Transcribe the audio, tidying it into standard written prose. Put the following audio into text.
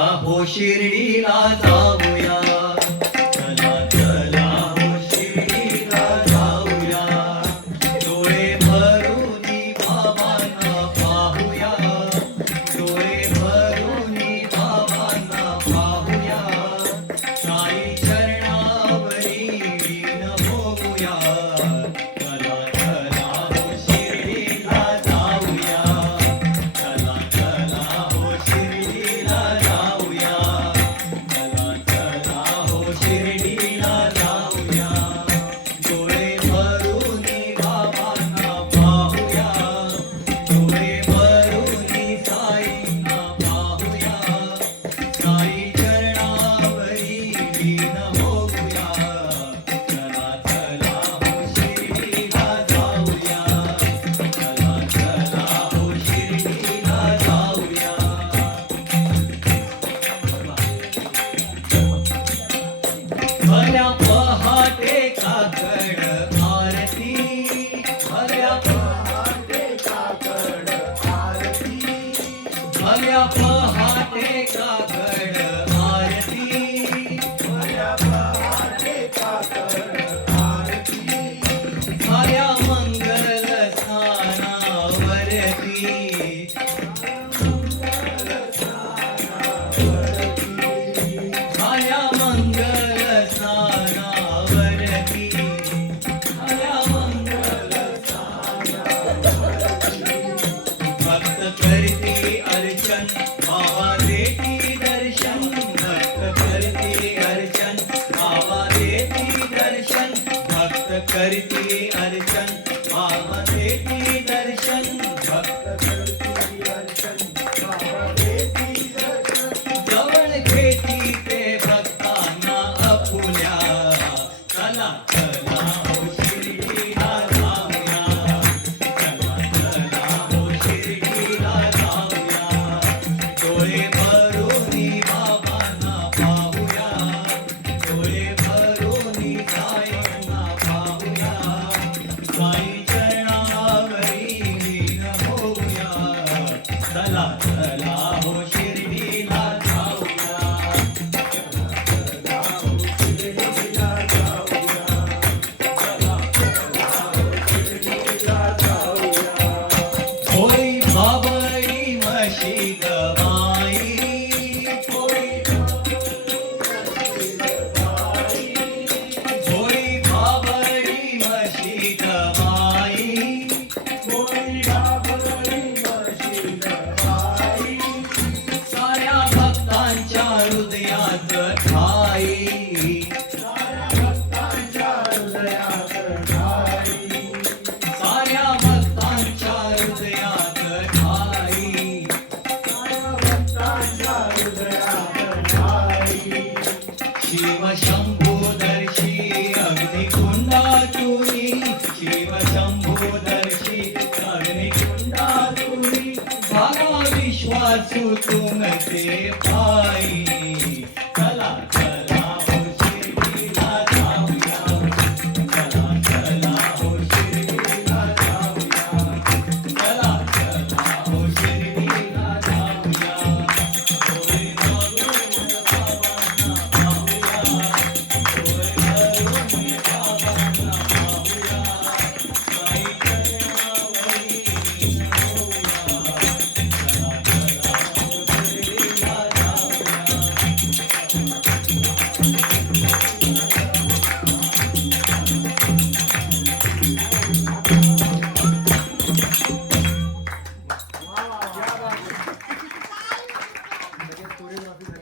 हो शिर्डीला जाऊया, चला चला हो शिर्डीला जाऊया, डोळे भरून बाबांना पाहूया, डोळे भरून बाबांना पाहूया, साई चरणावरी लीन होऊया, चला चला हो शिर्डीला जाऊया, चला चला हो शिर्डीला जाऊया, चला चला हो शिर्डीला जाऊया, डोळे भरून बाबांना पाहूया, डोळे भरून साईंना पाहूया, साई चरणावरी लीन होऊया, चला चला हो शिर्डीला जाऊया, चला चला हो शिर्डीला जाऊया. भल्या पहाटे काकड आरती, भल्या पहाटे काकड आरती, भल्या पहाटे काकड आरती, भल्या पहाटे काकड आरती, झाल्या मंगल स्नानावरती, झाल्या मंगल स्नानावरती, झाल्या मंगल स्नानावरती, भक्त करते अर्चन बाबा देती दर्शन, भक्त करते अर्चन बाबा देती दर्शन, भक्त करते अर्चन बाबा देती दर्शन, भक्त करते अर्चन बाबा देती दर्शन, जवळ घेती ते भक्तांना आपुल्या, चला चला हो शिर्डीला जाऊया, चला चला हो शिर्डीला जाऊया, डोळे भरून बाबांना पाहूया, डोळे भरून साईंना पाहूया, साई चरणावरी लीन होऊया, चला चला हो शिर्डीला जाऊया, चला चला हो शिर्डीला जाऊया, चला चला हो शिर्डीला जाऊया. होई बाबळी मशीद माई, होई होई बाबळी मशीद माई, होई बाबळी मशीद माई, साऱ्या भक्तांच्या हृदयात ठाई, साऱ्या भक्तांच्या हृदयात ठाई, साऱ्या भक्तांच्या हृदयात ठाई, साऱ्या भक्तांच्या हृदयात ठाई, शिव शंभूदर्शी अग्निकुंडातुनी, शिव शंभूदर्शी अग्निकुंडातुनी, भागा विश्वासू तुमचे पाय,